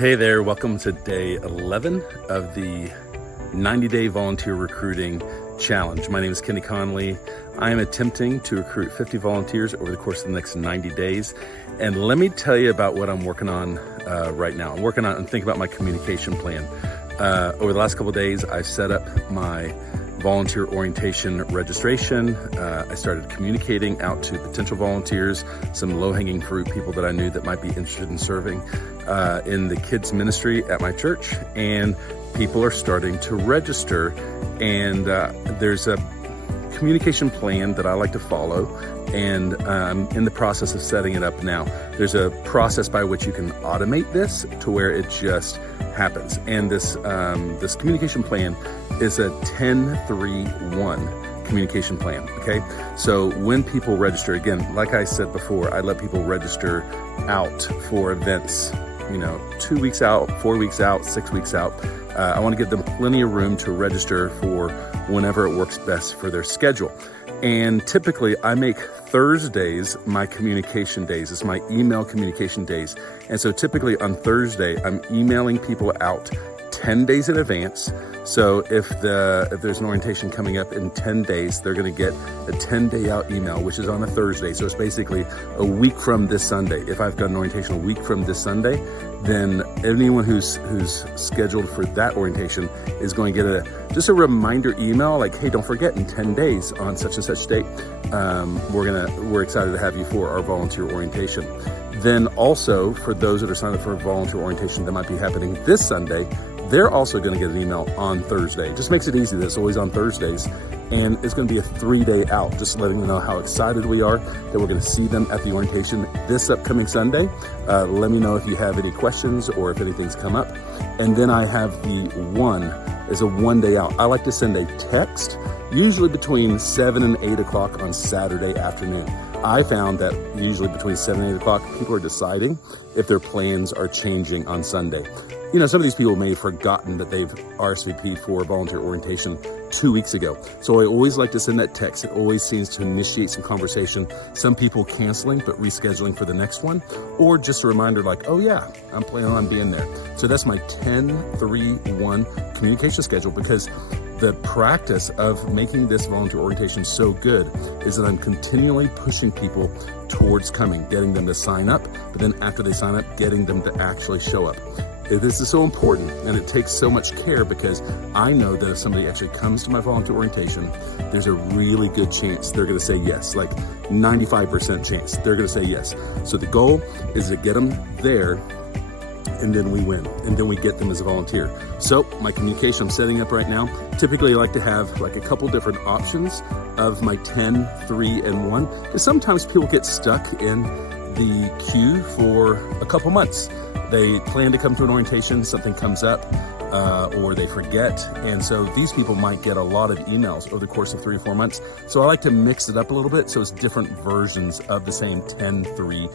Hey there, welcome to day 11 of the 90-day volunteer recruiting challenge. My name is Kenny Conley. I am attempting to recruit 50 volunteers over the course of the next 90 days. And let me tell you about what I'm working on right now. I'm working on and thinking about my communication plan. Over the last couple of days, I've set up my volunteer orientation registration. I started communicating out to potential volunteers, some low-hanging fruit, people that I knew that might be interested in serving in the kids ministry at my church, and people are starting to register. And there's a communication plan that I like to follow, and I'm in the process of setting it up now. There's a process by which you can automate this to where it just happens. And this communication plan is a 10-3-1 communication plan, okay? So when people register, again, like I said before, I let people register out for events, 2 weeks out, 4 weeks out, 6 weeks out. I want to give them plenty of room to register for whenever it works best for their schedule. And typically I make Thursdays my communication days. It's my email communication days. And so typically on Thursday, I'm emailing people out 10 days in advance. So if there's an orientation coming up in 10 days, they're going to get a 10-day out email, which is on a Thursday. So it's basically a week from this Sunday. If I've got an orientation a week from this Sunday, then anyone who's scheduled for that orientation is going to get just a reminder email like, hey, don't forget, in 10 days on such and such date, we're excited to have you for our volunteer orientation. Then also for those that are signed up for a volunteer orientation that might be happening this Sunday, they're also going to get an email on Thursday. Just makes it easy that it's always on Thursdays. And it's going to be a 3-day out, just letting them know how excited we are that we're going to see them at the orientation this upcoming Sunday. Let me know if you have any questions or if anything's come up. And then I have the one is a 1-day out. I like to send a text, usually between 7 and 8 o'clock on Saturday afternoon. I found that usually between 7 and 8 o'clock, people are deciding if their plans are changing on Sunday. Some of these people may have forgotten that they've RSVP'd for volunteer orientation 2 weeks ago. So I always like to send that text. It always seems to initiate some conversation. Some people canceling, but rescheduling for the next one, or just a reminder like, oh yeah, I'm planning on being there. So that's my 10-3-1 communication schedule, because the practice of making this volunteer orientation so good is that I'm continually pushing people towards coming, getting them to sign up, but then after they sign up, getting them to actually show up. This is so important, and it takes so much care, because I know that if somebody actually comes to my volunteer orientation, there's a really good chance they're going to say yes, like 95% chance they're going to say yes. So the goal is to get them there, and then we win, and then we get them as a volunteer. So my communication I'm setting up right now, typically I like to have like a couple different options of my 10, 3, and 1, because sometimes people get stuck in the queue for a couple months. They plan to come to an orientation, something comes up, or they forget. And so these people might get a lot of emails over the course of 3 or 4 months. So I like to mix it up a little bit, so it's different versions of the same 10, 3,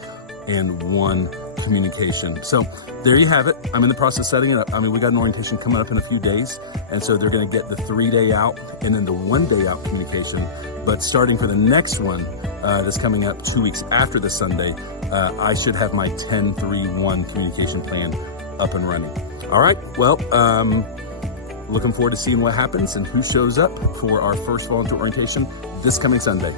and 1 communication. So there you have it. I'm in the process of setting it up. We got an orientation coming up in a few days. And so they're going to get the 3-day out and then the 1-day out communication. But starting for the next one that's coming up 2 weeks after this Sunday, I should have my 10-3-1 communication plan up and running. All right. Well, looking forward to seeing what happens and who shows up for our first volunteer orientation this coming Sunday.